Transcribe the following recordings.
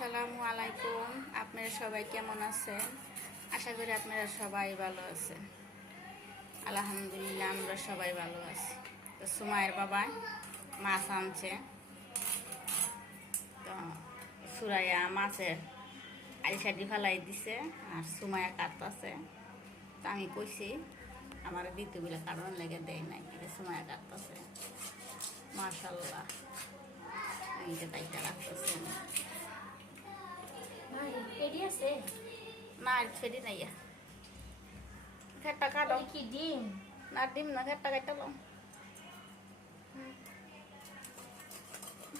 আসসালামু আলাইকুম। আপনারা সবাই কেমন আছেন? আশা করি আপনারা সবাই ভালো আছেন। আলহামদুলিল্লাহ, আমরা সবাই ভালো আছি। তো সুমায়ের বাবা মাছ আনছে। তো সুরাইয়া মাছের আইসাডি ফেলাই দিছে আর সুমায়া কাটতেছে। তো আমি কইছি, আমার বলে কারণ লেগে দেয় নাই সুমায়া কাটতেছে। মাশাল্লাহ এইটা তাইটা রাখতেছে। না ফেরি নাই খেটটা কাটো। এটা কি ডিম? না ডিম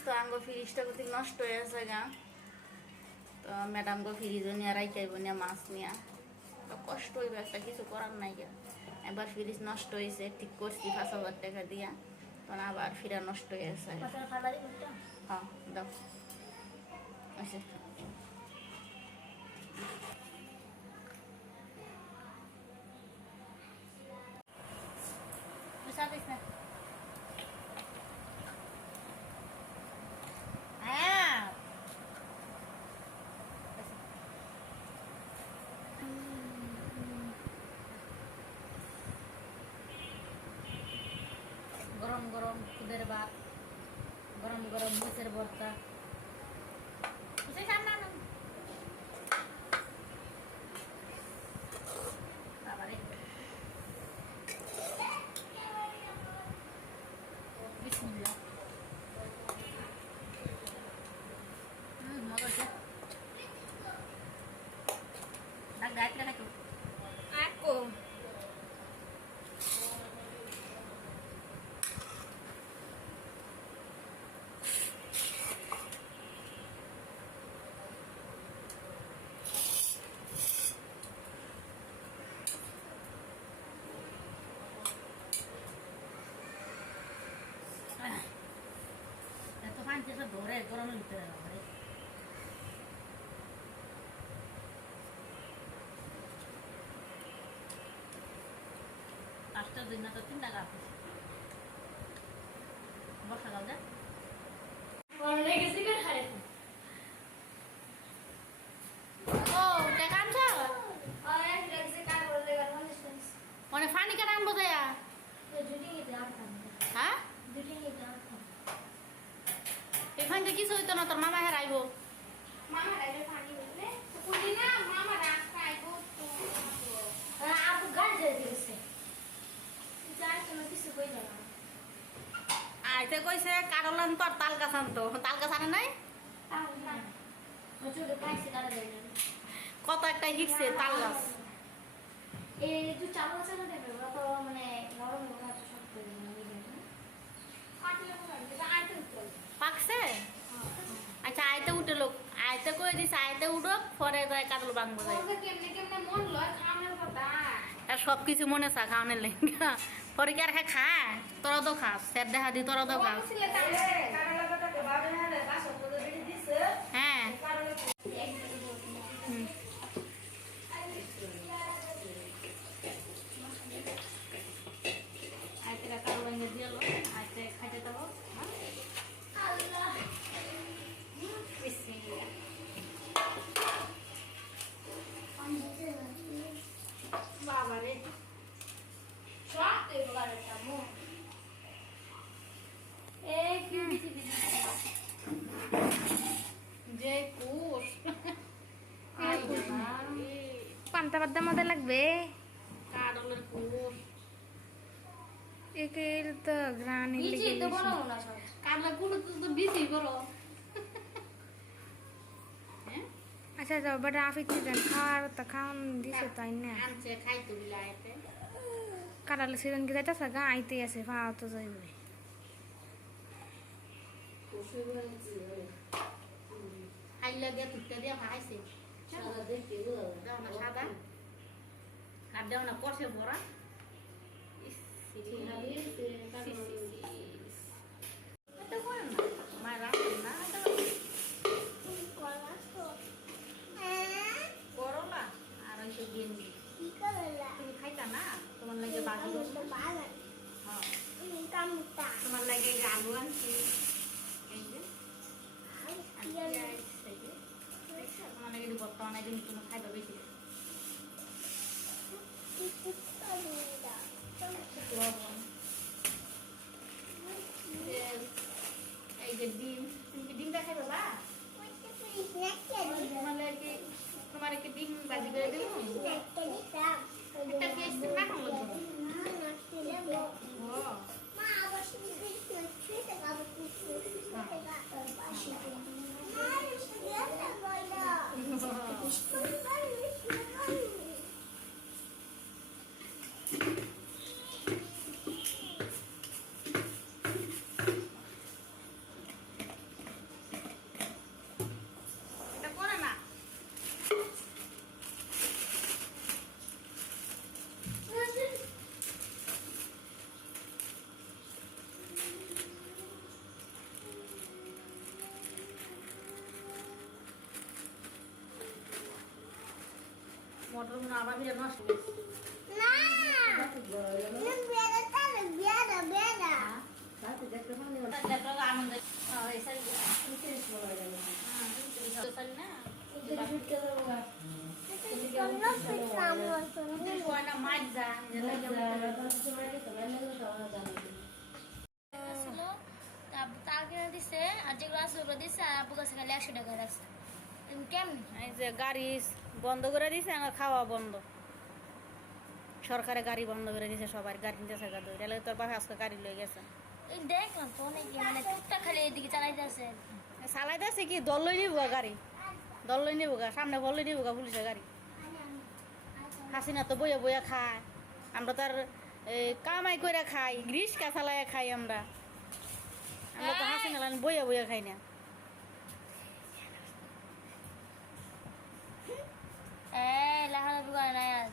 তো আঙ্গ ফ্রিজটা কোথায় নষ্ট হয়ে আছে গা। তো ম্যাডাম গো ফ্রিজ নিয়ে রাইখাইব নিয়ে মাছ নিয়ে। তো কষ্ট হইবে একটা কিছু করার নাই গা। একবার ফ্রিজ নষ্ট হয়েছে ঠিক করছি পাঁচ হাজার টাকা দিয়া। তখন আবার ফিরা নষ্ট হয়ে গেছে হ্যাঁ দাও। আচ্ছা বুঝা দিস না হ্যাঁ গরম গরম খুদের ভাত গরম গরম মাছের ভর্তা বুঝে খান না না। সব ধরে গরমের ভিতরে পাঁচটা দিন না তো তিন টাকা বর্ষাকাল দেখ টাকা আনছ মানে ফানি কেন আনব দেয়া হ্যাঁ এখানটা কিছু হইতো না? তোর মামা হের আইব আইতে কইছে কারলান তোর তাল গাছ আনতো তাল গাছ আনে নাই? কত একটা হিটছে তাল গাছ মানে নরম শক্ত পাকছে? আচ্ছা আইতে উঠে লোক। আয়তে কই দিছে আইতে উঠো পরে যায় কাটল বাংবো আর সব কিছু মনে চা খাওয়ানোর লেগা। পরে কি আর খা খা? তোর তো খাস স্যার দেখা দি তোরা তো খাস হ্যাঁ হুম। আইতে কারও বাঙ্গে দিয়ে লো আইতে খাইতে দেবো বিসমিল্লাহ বাবারে যে কুশ পান্তা কুশ একের তো গ্রানি লেগে গেছে। কারলা কুশ তো বেশি করো আচ্ছা যাও বাট আফিক সিজন খাওয়ার তো খাওয়ান দিছে তাই না কাটালে সিজন কি যাইতেছে গা আইতে আছে পাওয়া তো যাইবে খাইলে দিয়ে তুলতে দিয়ে খাইছে দাও না সাদা আর দাও না কষে ভরা সি, সি, সি, সি, সি। করলা আর ওই যে গেন্ডি তুমি খাইতা না তোমার লাগে বাজি তোমার লাগে আলু আনছি এই যে নাই তুমি কোনো খাইবে বেশি লবণ তেল, এই যে ডিম তুমি কি ডিমটা খাইবে বা তোমার কি তোমার কি ডিম ভাজি করে দেবো একটা পেঁয়াজ না খাব ও এটা করে না মোটর মনে হয় আবার ফিরে নষ্ট না? দিছে আর যেগুলো আছে দিছে আর আপু কাছে খালি একশো টাকা রাখছে কেমন? গাড়ি বন্ধ করে দিছে আমার খাওয়া বন্ধ। সরকারে গাড়ি বন্ধ করে দিছে সবার গাড়ি নিতে থাকা তো রেলে তোর বাপে আজকে গাড়ি লয়ে গেছে। এই দেখলাম তো অনেকে মানে টুকটাক খালি এদিকে চালাইতেছে। কি? দল লই নিব গাড়ি? দল লই নিব গা? সামনে বল লই নিব গা পুলিশের গাড়ি? হাসিনা তো বইয়া বইয়া খায়। আমরা তার কামাই করে খাই রিক্সা চালাইয়া খাই আমরা। আমরা তো হাসিনা বইয়া বইয়া খাই না এই লাহালাপি করে না আজ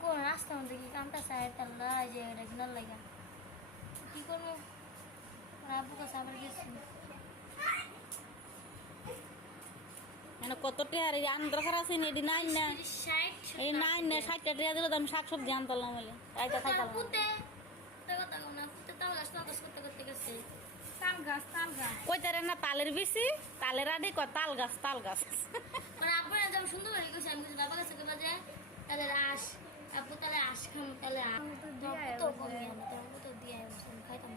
কোন রাস্তার মধ্যে কি কামটা সাইড তাল্লা এই যে এটা কিনার লাগা কি করব আমার আপু কাছে আবার গেছি মানে কত টেয়ার এই আন্দ্রা খারাপ আছে এটি নাই না এই নাই না ষাটটা টেয়ার দিলে তো আমি শাক সবজি আনতাম বলে। তাই তো খাইতাম না। কইতারে তালের বেশি তালের আডি কয় তাল গাছ তাল গাছ। মানে আপু না যেমন সুন্দর করে গেছে আমি বাবা কাছে কেবা যে তাহলে আস। আপু তাহলে আস খাম তাহলে তো দিয়ে খাইতাম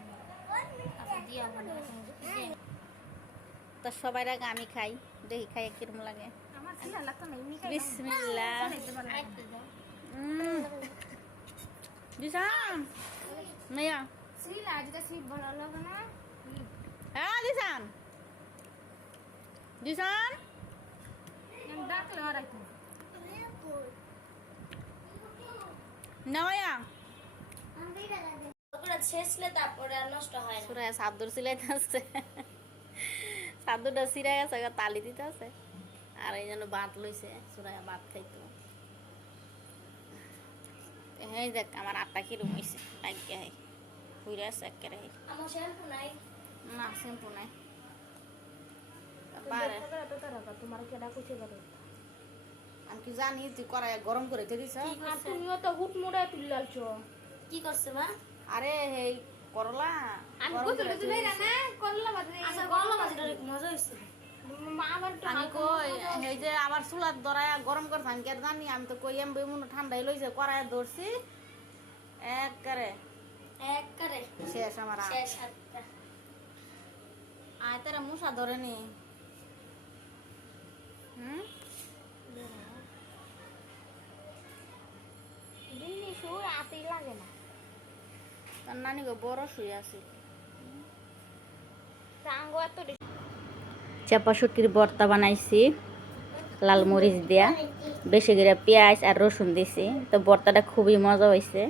তো সবাই আগে আমি খাই, দেখি খাই কিরম লাগে। বিসমিল্লাহ। উম। দিশান। নাইয়া শ্রীলা আজকে শ্রী ভালো লাগে না দিশান দিশান ডাকলে ছেঁচলে তারপরে আর নষ্ট হয় না। সুরায় সাদ্দুর সিলাইতে আছে সাদ্দুরটা আছে এবার তালি দিতে আছে। আর এই জন্য ভাত লইছে সুরায় ভাত খাইতো। এই দেখ আমার আটটা কিরম হয়েছে আজ্ঞা হয় ঘুরে আছে একেবারে আমার শ্যাম্পু নাই। না শ্যাম্পু নাই। পারে তোমার কেডা কইছে করে আমি কি জানি তুই কড়াই গরম করে দিছ? আর তুমিও তো হুট মুড়ে তুললালছো। কি করছে মা আরে এই করলা। আমি কইতে করে না করলা বাদে আচ্ছা গরম মাছটা মজা তো আমি কই এই যে আমার চুলার দরায় গরম করে আমি কি জানি আমি তো কই এমবি মনে ঠান্ডাই লইছে কড়াই ধরছি। এক করে শেষ আমার। শেষ হাতটা আয় তারা মশা ধরে তার নানি গো বড় শুয়ে আছে। চাপা শুটকির ভর্তা বানাইছি লাল মরিচ দিয়া বেশি করে পেঁয়াজ আর রসুন দিছি। তো ভর্তাটা খুবই মজা হয়েছে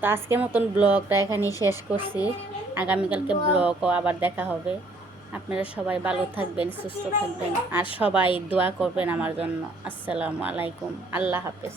তো আজকে মতন ব্লগটা এখানেই শেষ করছি। আগামীকালকে ব্লগও আবার দেখা হবে। আপনারা সবাই ভালো থাকবেন সুস্থ থাকবেন আর সবাই দোয়া করবেন আমার জন্য। আসসালামু আলাইকুম। আল্লাহ হাফেজ।